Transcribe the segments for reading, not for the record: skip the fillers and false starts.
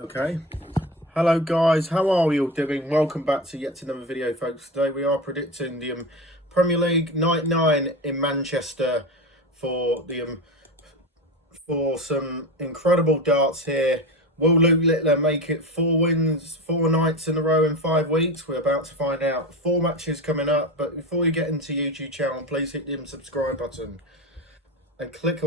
Okay. Hello guys, how are we all doing? Welcome back to yet another video, folks. Today we are predicting the Premier League Night 9 in Manchester for the for some incredible darts here. Will Luke Littler make it 4 wins, 4 nights in a row in 5 weeks? We're about to find out. 4 matches coming up, but before you get into YouTube channel, please hit the subscribe button and click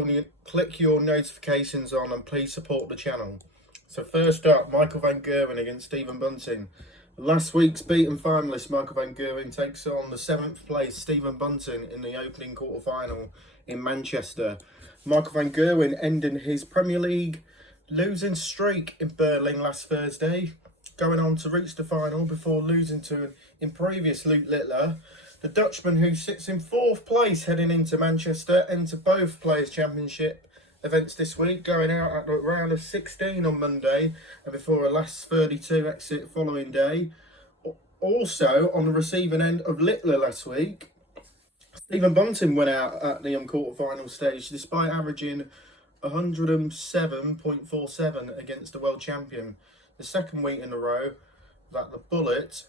your notifications on, and please support the channel. So first up, Michael van Gerwen against Stephen Bunting. Last week's beaten finalist Michael van Gerwen takes on the 7th place Stephen Bunting in the opening quarter-final in Manchester. Michael van Gerwen ending his Premier League losing streak in Berlin last Thursday, going on to reach the final before losing to previous Luke Littler. The Dutchman, who sits in 4th place heading into Manchester, enter both Players' Championship events this week, going out at the round of 16 on Monday and before a last 32 exit following day. Also, on the receiving end of Littler last week, Stephen Bunting went out at the quarter-final stage despite averaging 107.47 against the world champion. The second week in a row that the Bullet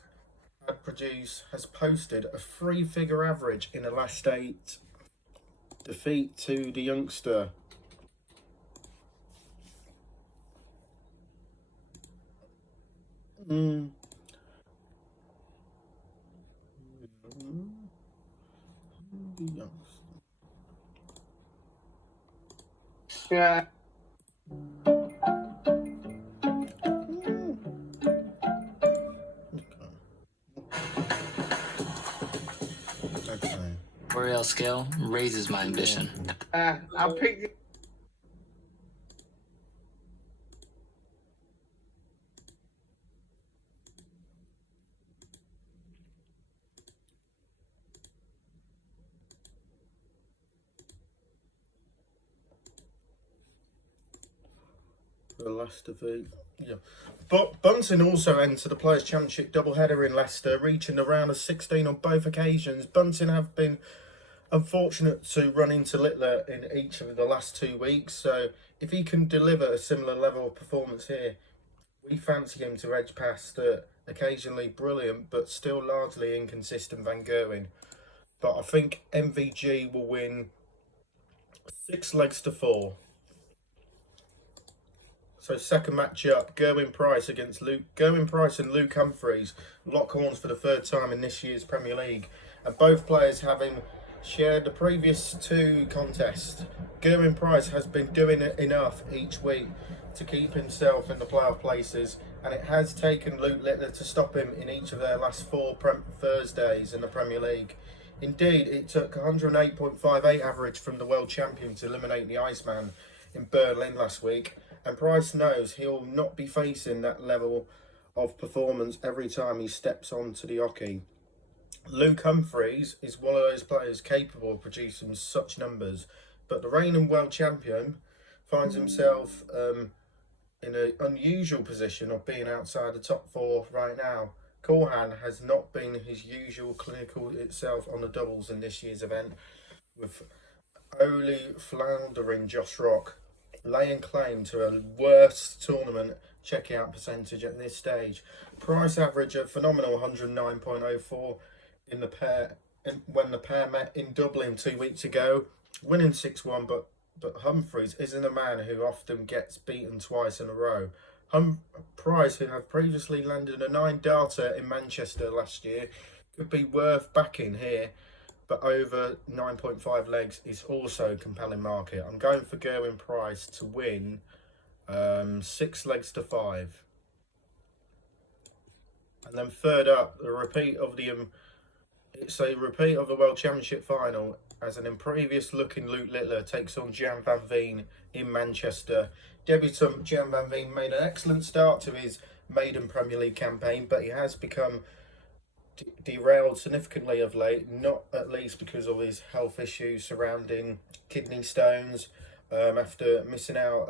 has posted a 3-figure average in the last 8. Defeat to the youngster. The youngster. Yeah. L'Oreal scale raises my ambition. I picked the last defeat. Yeah. But Bunting also entered the Players' Championship doubleheader in Leicester, reaching the round of 16 on both occasions. Bunting have been unfortunate to run into Littler in each of the last 2 weeks, so if he can deliver a similar level of performance here, we fancy him to edge past occasionally brilliant but still largely inconsistent Van Gerwen. But I think MVG will win 6 legs to 4. So second match up, Gerwyn Price against Gerwyn Price and Luke Humphries lock horns for the 3rd time in this year's Premier League, and both players having shared the previous 2 contests. Gerwyn Price has been doing enough each week to keep himself in the playoff places, and it has taken Luke Littler to stop him in each of their last 4 Thursdays in the Premier League. Indeed, it took 108.58 average from the world champion to eliminate the Iceman in Berlin last week, and Price knows he'll not be facing that level of performance every time he steps onto the hockey. Luke Humphries is one of those players capable of producing such numbers, but the reigning world champion finds himself in an unusual position of being outside the top 4 right now. Corhan has not been his usual clinical itself on the doubles in this year's event, with only floundering Josh Rock laying claim to a worst tournament checkout percentage at this stage. Price average a phenomenal 109.04 in the pair when the pair met in Dublin 2 weeks ago, winning 6-1. But Humphries isn't a man who often gets beaten twice in a row. Price, who had previously landed a 9 darter in Manchester last year, could be worth backing here, but over 9.5 legs is also compelling market. I'm going for Gerwyn Price to win 6 legs to 5. And then third up, it's a repeat of the World Championship final, as an imprevious looking Luke Littler takes on Gian van Veen in Manchester. Debutant Gian van Veen made an excellent start to his maiden Premier League campaign, but he has become derailed significantly of late, not at least because of his health issues surrounding kidney stones after missing out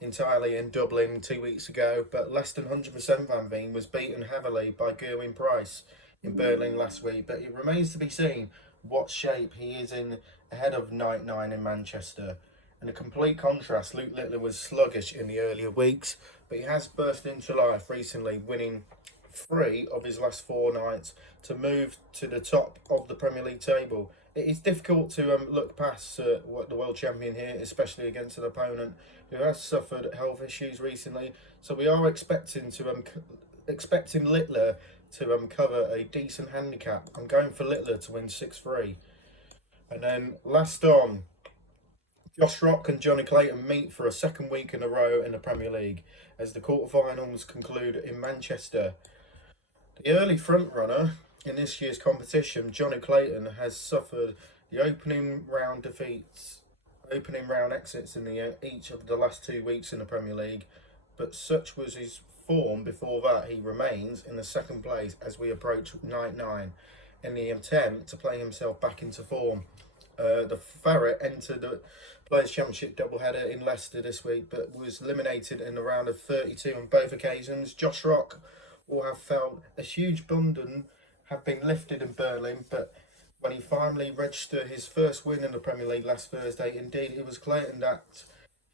entirely in Dublin 2 weeks ago. But less than 100% Van Veen was beaten heavily by Gerwyn Price in Berlin last week, but it remains to be seen what shape he is in ahead of Night 9 in Manchester. In a complete contrast, Luke Littler was sluggish in the earlier weeks, but he has burst into life recently, winning 3 of his last 4 nights to move to the top of the Premier League table. It is difficult to look past what the world champion here, especially against an opponent who has suffered health issues recently. So we are expecting Littler to cover a decent handicap. I'm going for Littler to win 6-3. And then last on, Josh Rock and Jonny Clayton meet for a second week in a row in the Premier League as the quarterfinals conclude in Manchester. The early frontrunner in this year's competition, Jonny Clayton, has suffered the opening round exits in each of the last 2 weeks in the Premier League, but such was his form before that, he remains in the second place as we approach night 9 in the attempt to play himself back into form. The Ferret entered the Players' Championship doubleheader in Leicester this week, but was eliminated in the round of 32 on both occasions. Josh Rock will have felt a huge burden have been lifted in Berlin, but when he finally registered his first win in the Premier League last Thursday, indeed it was Clayton that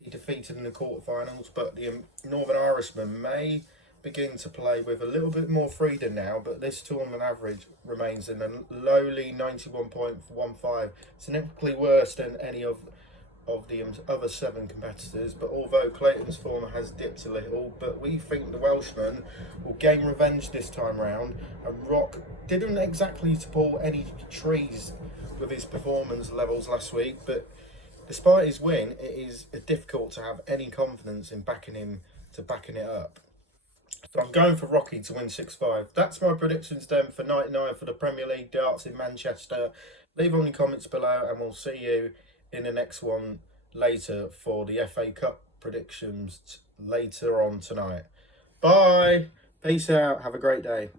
he defeated in the quarterfinals, but the Northern Irishman may begin to play with a little bit more freedom now, but this tournament average remains in a lowly 91.15, significantly worse than any of the other 7 competitors. But although Clayton's form has dipped a little, but we think the Welshman will gain revenge this time round, and Rock didn't exactly pull any trees with his performance levels last week, but despite his win, it is difficult to have any confidence in backing it up. So I'm going for Rocky to win 6-5. That's my predictions then for night 9 for the Premier League darts in Manchester. Leave all your comments below and we'll see you in the next one later for the FA Cup predictions later on tonight. Bye. Peace out. Have a great day.